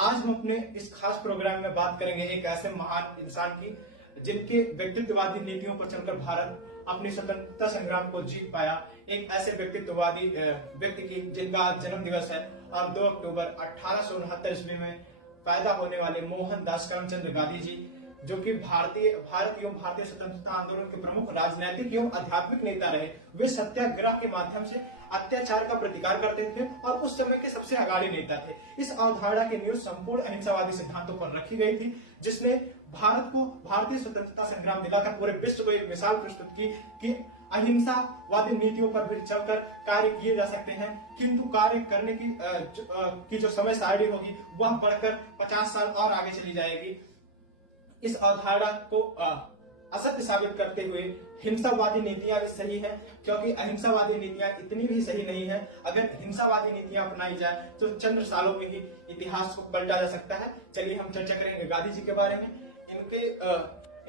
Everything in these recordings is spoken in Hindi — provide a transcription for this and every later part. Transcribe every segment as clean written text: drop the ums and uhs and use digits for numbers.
आज हम अपने इस खास प्रोग्राम में बात करेंगे एक ऐसे महान इंसान की जिनके व्यक्तित्ववादी नीतियों पर चलकर भारत अपनी स्वतंत्रता संग्राम को जीत पाया। एक ऐसे व्यक्तित्ववादी व्यक्ति की जिनका आज जन्म दिवस है और 2 अक्टूबर 1869 ईस्वी में पैदा होने वाले मोहनदास करमचंद गांधी जी, जो कि भारत एवं भारतीय स्वतंत्रता आंदोलन के प्रमुख राजनीतिक एवं आध्यात्मिक नेता रहे। वे सत्याग्रह के माध्यम से अत्याचार का प्रतिकार करते थे और उस समय के सबसे अगाड़ी नेता थे। इस अवधारणा की नींव संपूर्ण अहिंसावादी सिद्धांतों पर रखी गई थी, जिसने भारत को भारतीय स्वतंत्रता संग्राम दिलाकर पूरे विश्व को एक मिसाल प्रस्तुत की कि अहिंसावादी नीतियों पर भी चलकर कार्य किए जा सकते हैं, किंतु कार्य करने की जो समय सारणी होगी वह बढ़कर 50 साल और आगे चली जाएगी। इस अवधारणा को असत्य साबित करते हुए हिंसावादी नीतियां भी सही है, क्योंकि अहिंसावादी नीतियां इतनी भी सही नहीं है। अगर हिंसावादी नीतियां अपनाई जाए तो चंद सालों में ही इतिहास को पलटा जा सकता है। चलिए हम चर्चा करेंगे गांधी जी के बारे में।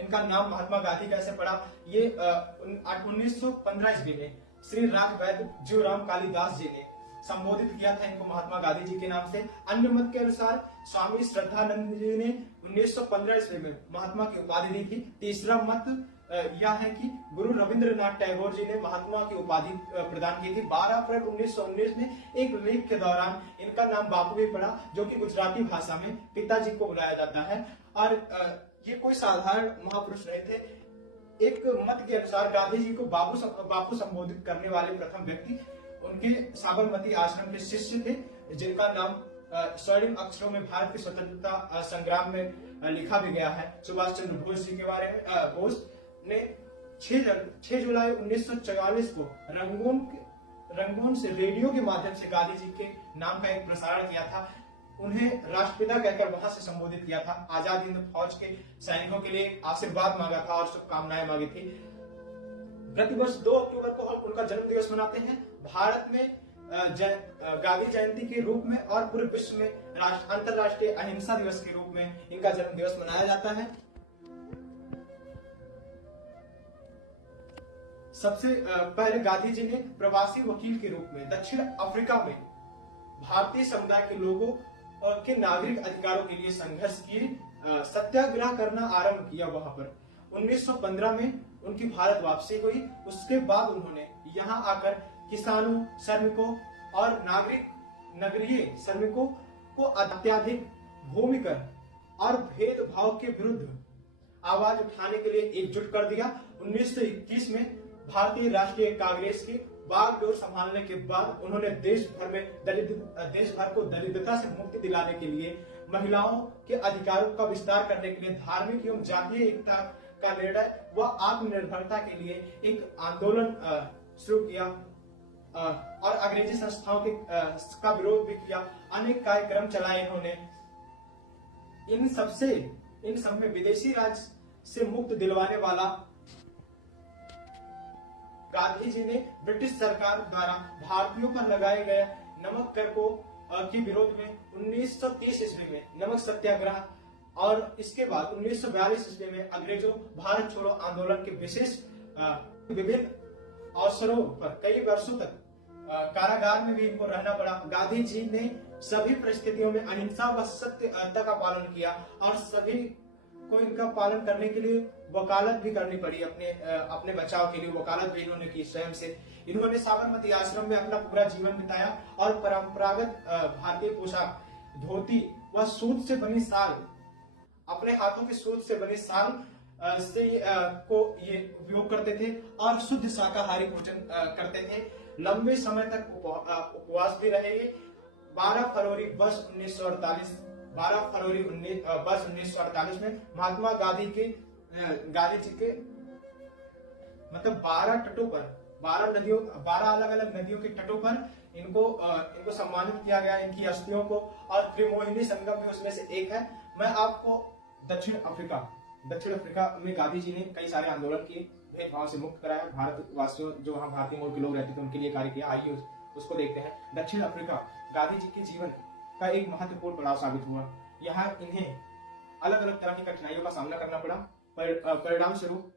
इनका नाम महात्मा गांधी कैसे पड़ा? ये 1915 ईस्वी में श्री राजवैद्य जीवराम कालिदास जी ने संबोधित किया था इनको महात्मा गांधी जी के नाम से। अन्य मत के अनुसार स्वामी श्रद्धानंद जी ने 1915 ईस्वी में महात्मा की उपाधि दी थी। तीसरा मत यह है कि गुरु रविंद्रनाथ टैगोर जी ने महात्मा की उपाधि प्रदान की थी। 12 अप्रैल 1919 में एक लेख के दौरान इनका नाम बापू भी पड़ा, जो कि गुजराती भाषा में पिताजी को बुलाया जाता है। और ये कोई साधारण महापुरुष नहीं थे। एक मत के अनुसार गांधी जी को बापू संबोधित करने वाले प्रथम व्यक्ति उनके साबरमती आश्रम के शिष्य थे, जिनका नाम स्वर्णिम अक्षरों में भारत की स्वतंत्रता संग्राम में लिखा भी गया है। सुभाष चंद्र बोस जी के बारे में बोस ने 6 जुलाई 1944 को रंगून से रेडियो के माध्यम से गांधी जी के नाम का एक प्रसारण किया था। उन्हें राष्ट्रपिता कहकर वहां से संबोधित किया था। आजाद हिंद फौज के सैनिकों के लिए आशीर्वाद मांगा था और शुभकामनाएं मांगी थी। प्रतिवर्ष 2 अक्टूबर को हम उनका जन्म दिवस मनाते हैं। भारत में गांधी जयंती के रूप में और पूरे विश्व में अंतरराष्ट्रीय अहिंसा दिवस के रूप में इनका जन्म दिवस मनाया जाता है। सबसे पहले गांधी जी ने प्रवासी वकील के रूप में दक्षिण अफ्रीका में भारतीय समुदाय के लोगों के नागरिक अधिकारों के लिए संघर्ष किए, सत्याग्रह करना आरंभ किया वहां पर। 1915 में उनकी भारत वापसी हुई। उसके बाद उन्होंने यहाँ आकर किसानों, श्रमिकों और नगरीय श्रमिकों को अत्याधिक भूमिकर और भेदभाव के विरुद्ध आवाज उठाने के लिए एकजुट कर दिया। 1921 में भारतीय राष्ट्रीय कांग्रेस की बागडोर संभालने के बाद उन्होंने देश भर को दरिद्रता से मुक्ति दिलाने के लिए, महिलाओं के अधिकारों का विस्तार करने के लिए, धार्मिक एवं जातीय एकता का निर्णय व आत्मनिर्भरता के लिए एक आंदोलन शुरू किया और अंग्रेजी संस्थाओं का विरोध भी किया। अनेक कार्यक्रम चलाए इन्होंने। इन सब में विदेशी राज से मुक्त दिलवाने वाला गांधी जी ने ब्रिटिश सरकार द्वारा भारतीयों पर लगाए गए नमक कर के विरोध में 1930 ईस्वी में नमक सत्याग्रह और इसके बाद 1942 ईस्वी में अंग्रेजों भारत छोड़ो आंदोलन के विशेष विभिन्न अवसरों पर कई वर्षों तक कारागार में भी इनको रहना पड़ा। गांधी जी ने सभी परिस्थितियों में अहिंसा व सत्यता का पालन किया और सभी को इनका पालन करने के लिए वकालत भी करनी पड़ी। अपने बचाव के लिए वकालत भी इन्होंने की स्वयं से। इन्होंने साबरमती आश्रम में अपना पूरा जीवन बिताया और परंपरागत भारतीय पोशाक, धोती व सूत से बनी साल, अपने हाथों के सूत से बनी साल को ये उपयोग करते थे और शुद्ध शाकाहारी भोजन करते थे। लंबे समय तक उपवास भी रहे। 12 फरवरी वर्ष 1948 में महात्मा गांधी जी के मतलब 12 तटों पर 12 अलग अलग नदियों के तटों पर इनको सम्मानित किया गया, इनकी अस्थियों को। और त्रिमोहिनी संगम भी उसमें से एक है। मैं आपको दक्षिण अफ्रीका में गांधी जी ने कई सारे आंदोलन किए, भेदभाव से मुक्त कराया, भारतवासियों जो वहां भारतीय मूल के लोग रहते थे उनके लिए कार्य किया। आइए उसको देखते हैं। दक्षिण अफ्रीका गांधी जी के जीवन का एक महत्वपूर्ण पड़ाव साबित हुआ। यहाँ इन्हें अलग अलग तरह की कठिनाइयों का सामना करना पड़ा। परिणाम स्वरूप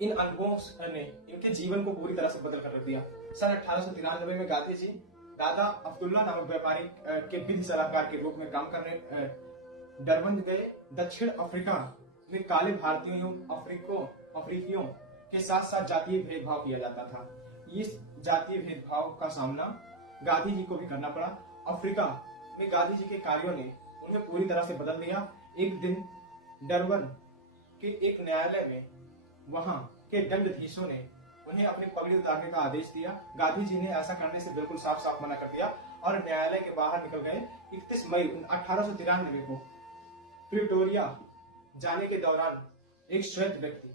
इन अनुभवों ने इनके जीवन को पूरी तरह से बदल कर रख दिया। सन 1893 में गांधी जी दादा अब्दुल्ला नामक व्यापारी के विधि सलाहकार के रूप में काम करने डरबन गए। दक्षिण अफ्रीका में काले भारतीयों एवं अफ्रीकियों के साथ साथ जातीय भेदभाव किया जाता था। इस जातीय भेदभाव का सामना गांधी जी को भी करना पड़ा। अफ्रीका में गांधी जी के कार्यों ने उन्हें पूरी तरह से बदल दिया। एक दिन डरबन के एक न्यायालय में वहां के दंडाधीशों ने उन्हें अपनी पगड़ी उतारने का आदेश दिया। गांधी जी ने ऐसा करने से बिल्कुल साफ साफ मना कर दिया और न्यायालय के बाहर निकल गए। 31 मई 1893 को प्रिटोरिया जाने के दौरान एक श्वेत व्यक्ति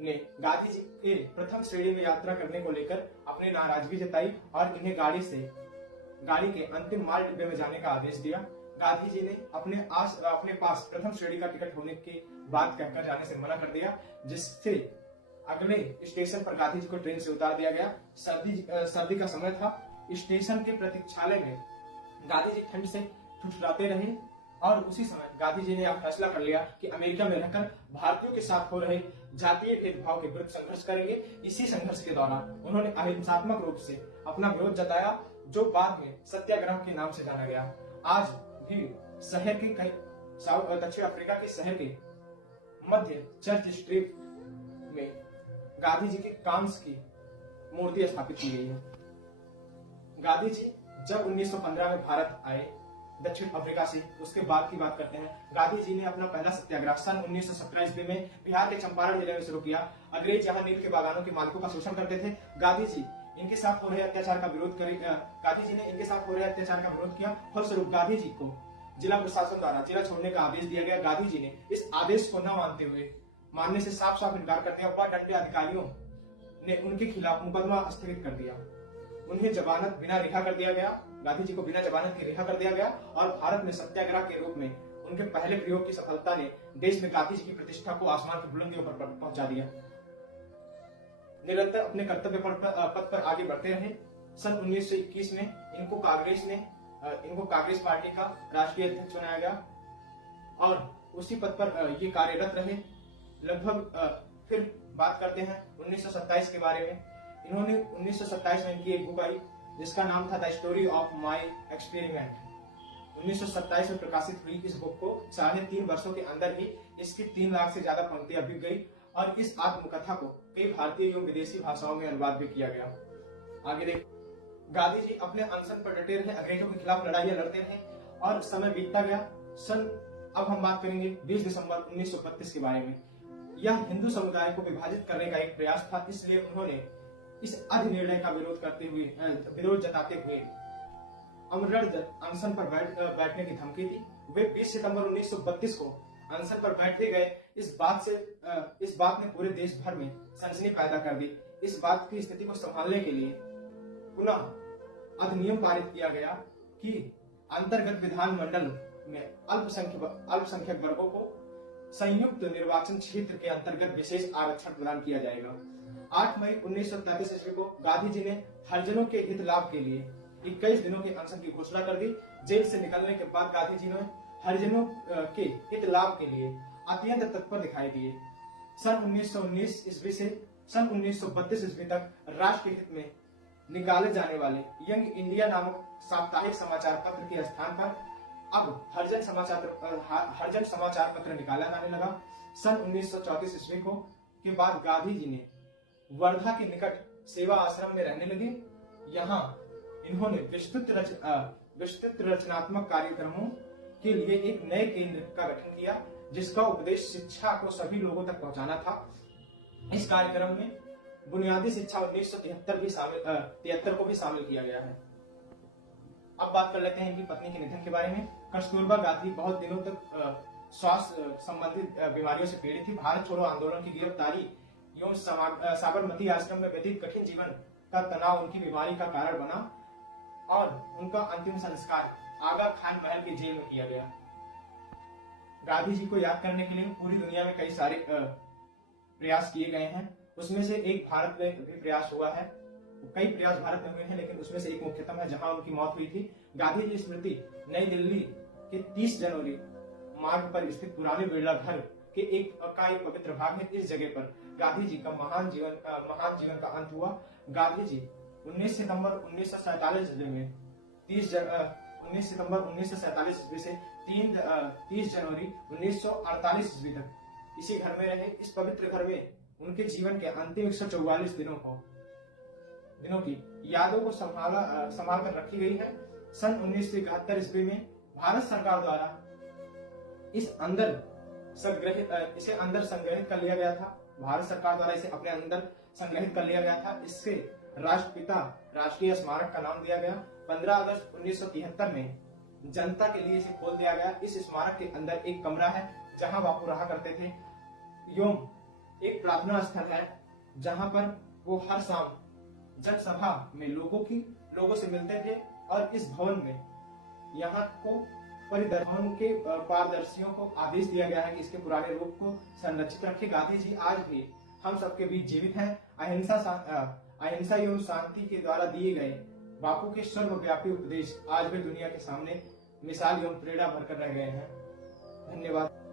ने गांधी जी के प्रथम श्रेणी में यात्रा करने को लेकर अपनी नाराजगी जताई और इन्हें गाड़ी के अंतिम माल डिब्बे में जाने का आदेश दिया। गांधी जी ने अपने पास प्रथम श्रेणी का टिकट होने की बात कहकर जाने से मना कर दिया, जिससे अगले स्टेशन पर गांधी जी को ट्रेन से उतार दिया गया। सर्दी का समय था। स्टेशन के प्रतीक्षालय में गांधी जी ठंड से ठुठुराते रहे और उसी समय गांधी जी ने यह फैसला कर लिया कि अमेरिका में रहकर भारतीयों के साथ हो रहे जातीय भेदभाव के विरुद्ध संघर्ष करेंगे। इसी संघर्ष के दौरान उन्होंने अहिंसात्मक रूप से अपना विरोध जताया, जो बाद में सत्याग्रह के नाम से जाना गया। आज भी शहर के दक्षिण अफ्रीका के शहर के मध्य चर्च स्ट्रीट में गांधी जी के कांस्य की मूर्ति स्थापित की गई है। गांधी जी जब 1915 में भारत आए दक्षिण अफ्रीका से, उसके बाद की बात करते हैं। गांधी जी ने अपना पहला सत्याग्रह सन 1917 ईस्वी में बिहार के चंपारण जिले में शुरू किया। अंग्रेज यहाँ नील के बागानों के मालिकों का शोषण करते थे। गांधी जी ने इनके साथ हो रहे अत्याचार का विरोध किया। फलस्वरूप गांधी जी को जिला प्रशासन द्वारा जिला छोड़ने का आदेश दिया गया। गांधी जी ने इस आदेश को न मानने से साफ साफ इनकार कर दिया। दंडे अधिकारियों ने उनके खिलाफ मुकदमा स्थगित कर दिया। उन्हें जमानत बिना रिहा कर दिया गया। गांधी जी को बिना जमानत के रिहा कर दिया गया और भारत में सत्याग्रह के रूप में उनके पहले प्रयोग की सफलता ने देश में गांधी जी की प्रतिष्ठा को आसमान की बुलंदियों पर पहुंचा दिया। निरंतर अपने कर्तव्य पथ पर आगे बढ़ते रहे। सन 1921 में इनको कांग्रेस पार्टी का राष्ट्रीय अध्यक्ष बनाया गया और उसी पद पर ये कार्यरत रहे लगभग। फिर बात करते हैं 1927 के बारे में। इन्होंने 1927 में इनकी एक बुक आई जिसका नाम था the story of my experiment. 1927 में प्रकाशित हुई इस बुक को 3.5 वर्षों के अंदर ही इसकी 3 लाख से ज्यादा पंक्तियां बिक गई और इस आत्मकथा को कई भारतीय एवं विदेशी भाषाओं में अनुवाद भी किया गया। आगे देख, गांधी जी अपने अनशन पर डटे रहे, अंग्रेजों के खिलाफ लड़ाइयां लड़ते रहे और समय बीतता गया। अब हम बात करेंगे 20 दिसंबर 1932 के बारे में। यह हिंदू समुदाय को विभाजित करने का एक प्रयास था, इसलिए उन्होंने इस अधिनिर्णय का विरोध जताते हुए अमरण अनशन पर बैठने की धमकी दी। वे 20 सितंबर 1932 को अनशन पर बैठे गए। इस बात ने पूरे देश भर में सनसनी पैदा कर दी। इस बात की स्थिति को संभालने के लिए पुनः अधिनियम पारित किया गया कि अंतर्गत विधानमंडल में अल्पसंख्यक वर्गों को संयुक्त निर्वाचन क्षेत्र के अंतर्गत विशेष आरक्षण प्रदान किया जाएगा। 8 मई 1933 ईस्वी को गांधी जी ने हरिजनों के हित लाभ के लिए 21 दिनों के अनशन की घोषणा कर दी। जेल से निकलने के बाद गांधी जी ने हरिजनों के हित लाभ के लिए अत्यंत तत्पर दिखाई दिए। सन 1919 ईस्वी से सन 1932 ईस्वी तक राष्ट्र के हित में निकाले जाने वाले यंग इंडिया नामक साप्ताहिक समाचार पत्र के स्थान पर अब हरिजन समाचार पत्र निकाला जाने लगा। सन 1934 ईस्वी के बाद गांधी जी ने वर्धा के निकट सेवा आश्रम में रहने लगे। यहाँ इन्होंने विस्तृत रचनात्मक कार्यक्रमों के लिए एक नए केंद्र का गठन किया, जिसका उद्देश्य शिक्षा को सभी लोगों तक पहुंचाना था। इस कार्यक्रम में बुनियादी शिक्षा 1973 को भी शामिल किया गया है। अब बात कर लेते हैं इनकी पत्नी के निधन के बारे में। कस्तूरबा गांधी बहुत दिनों तक स्वास्थ्य संबंधित बीमारियों से पीड़ित थी। भारत छोड़ो आंदोलन की गिरफ्तारी एवं साबरमती आश्रम में व्यतीत कठिन जीवन का तनाव उनकी बीमारी का कारण बना और उनका अंतिम संस्कार आगा खान महल की जेल में किया गया। गांधी जी को याद करने के लिए पूरी दुनिया में कई सारे प्रयास किए गए हैं। उसमें से एक भारत में भी प्रयास हुआ है। कई प्रयास भारत में हुए हैं, लेकिन उसमें से एक मुख्यतम है जहां उनकी मौत हुई थी। गांधी जी स्मृति नई दिल्ली के 30 जनवरी मार्ग पर स्थित पुराने बिरला घर के एक पवित्र भाग है। इस जगह पर गांधी जी का महान जीवन का अंत हुआ। गांधी जी 19 सितंबर 1947 ईस्वी में 19 सितंबर 1947 ईस्वी से 30 जनवरी 1948 ईस्वी तक इसी घर में रहे। इस पवित्र घर में उनके जीवन के अंतिम 144 दिनों की यादों को संभाल कर रखी गई है। सन 1971 ईस्वी में भारत सरकार द्वारा इसे अंदर संग्रहित कर लिया गया था। भारत सरकार द्वारा इसे अपने अंदर संग्रहित कर लिया गया था। इससे राष्ट्रपिता राष्ट्रीय स्मारक का नाम दिया गया। 15 अगस्त 1973 में जनता के लिए इसे खोल दिया गया। इस स्मारक के अंदर एक कमरा है जहां बापू रहा करते थे, एवं एक प्रार्थना स्थल है जहां पर वो हर शाम जनसभा में लोगों से मिलते थे। और इस भवन में यहाँ को परिदर्शन के पारदर्शियों को आदेश दिया गया है कि इसके पुराने रूप को संरक्षित रखे। गांधी जी आज भी हम सबके बीच जीवित हैं। अहिंसा एवं शांति के द्वारा दिए गए बापू के सर्वव्यापी उपदेश आज भी दुनिया के सामने मिसाल एवं प्रेरणा बनकर रह गए हैं। धन्यवाद।